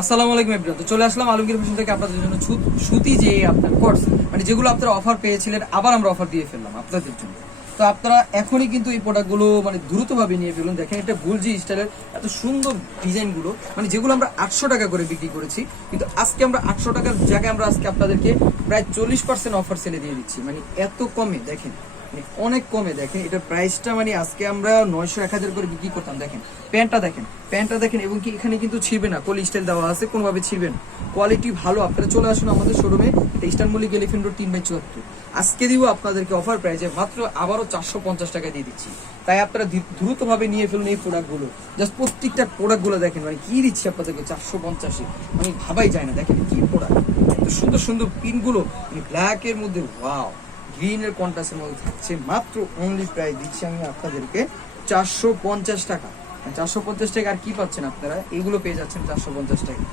আসসালামু আলাইকুম এভরিওয়ান তো চলে আসলাম আলমগীর ফ্যাশন থেকে আপনাদের জন্য সুতি যে আপনার কোর্স মানে যেগুলো আপনারা অফার পেয়েছিলেন, আবার আমরা অফার দিয়ে ফেললাম আপনাদের জন্য। তো আপনারা এখনই কিন্তু এই প্রোডাক্টগুলো মানে দ্রুতভাবে নিয়ে ফেলুন। দেখেন, এটা বুলজি স্টাইলের এত সুন্দর ডিজাইনগুলো মানে যেগুলো আমরা আটশো টাকা করে বিক্রি করেছি, কিন্তু আজকে আমরা আটশো টাকার জায়গায় আমরা আজকে আপনাদেরকে প্রায় চল্লিশ পার্সেন্ট অফার সেলে দিয়ে দিচ্ছি। মানে এত কমে, দেখেন। অনেক কমে দেখেন। এটা প্রাইসটা মানে আজকে আমরা নয়শো এক হাজার করে বিক্রি করতাম, দেখেন। প্যান্টটা দেখেন প্যান্টটা দেখেন, এবং কি এখানে কিন্তু ছিড়বে না কোল স্টাইল দেওয়া আছে, কোনোভাবে ছিড়বে না। কোয়ালিটি ভালো, আপনারা চলে আসুন আমাদের শোরুমে ইস্টার্ন মল্লিক এলিফেন্ট রোড তিন বাই চুয়াত্তর। আজকে দিব আপনাদেরকে অফার প্রাইসে মাত্র আবারও চারশো পঞ্চাশ টাকা দিয়ে দিচ্ছি। তাই আপনারা দ্রুতভাবে নিয়ে ফেলুন এই প্রোডাক্টগুলো জাস্ট প্রত্যেকটা প্রোডাক্টগুলো দেখেন মানে কি দিচ্ছি আপনাদেরকে চারশো পঞ্চাশে? মানে ভাবাই যায় না, দেখেন কি প্রোডাক্ট সুন্দর সুন্দর পিনগুলো মানে ব্ল্যাকের মধ্যে ওয়াও গ্রিনের কন্ট্রাস্টের মধ্যে থাকছে মাত্র অনলি প্রায় দিচ্ছি আমি আপনাদেরকে চারশো পঞ্চাশ টাকা। চারশো পঞ্চাশ টাকা আর কি পাচ্ছেন আপনারা? এগুলো পেয়ে যাচ্ছেন চারশো পঞ্চাশ টাকা।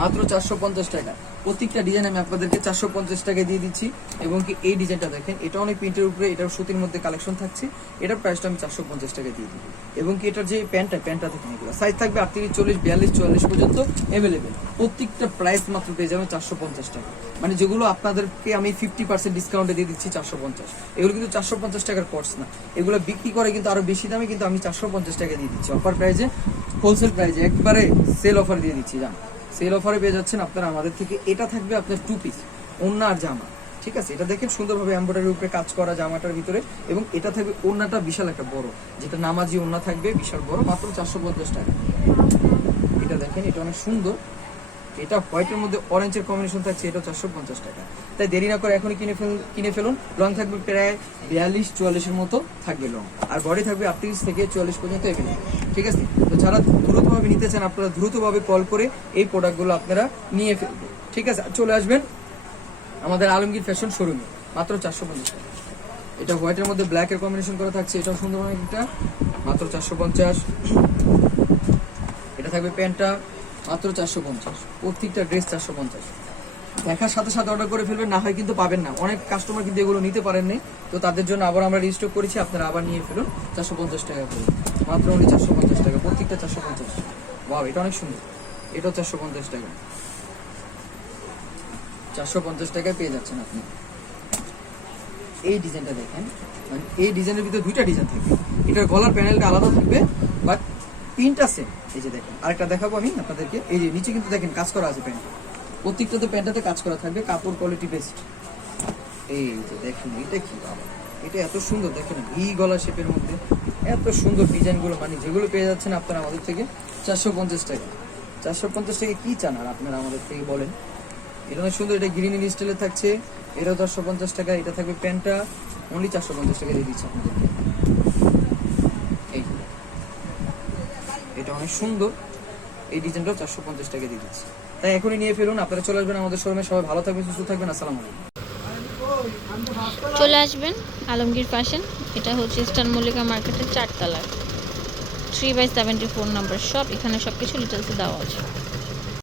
মাত্র চারশো পঞ্চাশ টাকা। প্রত্যেকটা ডিজাইন আমি আপনাদেরকে চারশো পঞ্চাশ টাকায় দিয়ে দিচ্ছি। এবং কি এই ডিজাইনটা দেখেন, এটা অনেক প্রিন্টের উপরে এটার সুতির মধ্যে কালেকশন থাকছে। এটার প্রাইসটা আমি চারশো পঞ্চাশ টাকায় দিয়ে দিই এবং কি এটার যে প্যান্টটা প্যান্টটা দেখেন এগুলো। সাইজ থাকবে আটত্রিশ, চল্লিশ, বিয়াল্লিশ, চুয়াল্লিশ পর্যন্ত অ্যাভেলেবেল প্রত্যেকটা প্রাইস মাত্র পেয়ে যাবে চারশো পঞ্চাশ টাকা। মানে যেগুলো আপনাদেরকে আমি ফিফটি পার্সেন্ট ডিসকাউন্টে দিয়ে দিচ্ছি চারশো পঞ্চাশ। এগুলো কিন্তু চারশো পঞ্চাশ টাকার কোর্স না। এগুলো বিক্রি করে কিন্তু আরও বেশি দামে কিন্তু আমি চারশো পঞ্চাশ টাকা দিয়ে দিচ্ছি। অফার প্রাইজে হোলসেল প্রাইজে একবারে সেল অফার দিয়ে দিচ্ছি, জান। সেল অফারে পেয়ে যাচ্ছেন আপনারা, আমাদের থেকে এটা থাকবে আপনার টু পিস ওন্না আর জামা, ঠিক আছে? এটা দেখেন সুন্দরভাবে এমব্রয়ডারির উপরে কাজ করা জামাটার ভিতরে এবং এটা থাকবে ওন্নাটা বিশাল একটা বড়, যেটা নামাজি ওন্না থাকবে, বিশাল বড়, মাত্র চারশো পঞ্চাশ টাকা। এটা দেখেন, এটা অনেক সুন্দর। এটা হোয়াইটের মধ্যে অরেঞ্জের কম্বিনেশন থাকছে এটা চারশো পঞ্চাশ টাকা। তাই দেরি না করে এখনই কিনে ফেল কিনে ফেলুন। লং থাকবে প্রায় বিয়াল্লিশ, চুয়াল্লিশের মতো থাকবে লং আর বডি থাকবে আটত্রিশ থেকে চুয়াল্লিশ পর্যন্ত এখানে ঠিক আছে? যারা দ্রুতভাবে নিতে চান, আপনারা দ্রুতভাবে কল করে এই প্রোডাক্টগুলো আপনারা নিয়ে ফেলবেন। ঠিক আছে? চলে আসবেন আমাদের আলমগীর ফ্যাশন শোরুমে মাত্র চারশো পঞ্চাশ এটা হোয়াইটের মধ্যে ব্ল্যাক এর কম্বিনেশন করা থাকছে। এটাও সুন্দর একটা মাত্র চারশো পঞ্চাশ। এটা থাকবে প্যান্টটা মাত্র চারশো পঞ্চাশ। প্রত্যেকটা ড্রেস চারশো পঞ্চাশ। দেখার সাথে সাথে অর্ডার করে ফেলবেন, না হয় কিন্তু পাবেন না। অনেক কাস্টমার কিন্তু এগুলো নিতে পারেননি। তো তাদের জন্য আবার আমরা রিস্টক করেছি, আপনারা আবার নিয়ে ফেলুন। চারশো পঞ্চাশ টাকা করে। মাত্র উনি চারশো পঞ্চাশ টাকা, প্রত্যেকটা চারশো পঞ্চাশ। বাহ এটা অনেক সুন্দর। এটাও চারশো পঞ্চাশ টাকা। চারশো পঞ্চাশ টাকায় পেয়ে যাচ্ছেন আপনি। এই ডিজাইনটা দেখেন। মানে এই ডিজাইনের ভিতরে দুইটা ডিজাইন থাকবে এটার গলার প্যানেলটা আলাদা থাকবে, বাট তিনটা সেম এই যে দেখেন, আরেকটা দেখাবো আমি আপনাদেরকে। এই যে নিচে কিন্তু দেখেন, কাজ করা আছে প্যান্ট। প্রত্যেকটাতে প্যান্টটাতে কাজ করা থাকবে, কাপড় কোয়ালিটি বেস্ট এই যে দেখেন, এটা কি এটা এত সুন্দর, দেখেন ভি গলা শেপের মধ্যে। এত সুন্দর ডিজাইনগুলো মানে যেগুলো পেয়ে যাচ্ছেন আপনারা আমাদের থেকে চারশো পঞ্চাশ টাকা। চারশো পঞ্চাশ টাকা কী চান আর আপনারা আমাদের থেকে বলেন? এটা অনেক সুন্দর, এটা গ্রিন স্টাইলে থাকছে, এটাও চারশো পঞ্চাশ টাকা, এটা থাকবে প্যান্টটা অনলি চারশো পঞ্চাশ টাকা দিয়ে দিচ্ছে আপনাদেরকে এই এটা অনেক সুন্দর, এই ডিজাইনটাও চারশো পঞ্চাশ টাকা দিয়ে দিচ্ছে। তাই এখনই নিয়ে ফেলুন আপনারা চলে আসবেন আমাদের শোরুমে সবাই ভালো থাকবেন, সুস্থ থাকবেন, আসসালামু আলাইকুম। চলে আসবেন আলমগীর ফ্যাশন এটা হচ্ছে ইস্টার্ন মল্লিকা মার্কেটের চারতলা। Three by seventy four number shop এখানে সব কিছু ডিটেলসে দেওয়া আছে।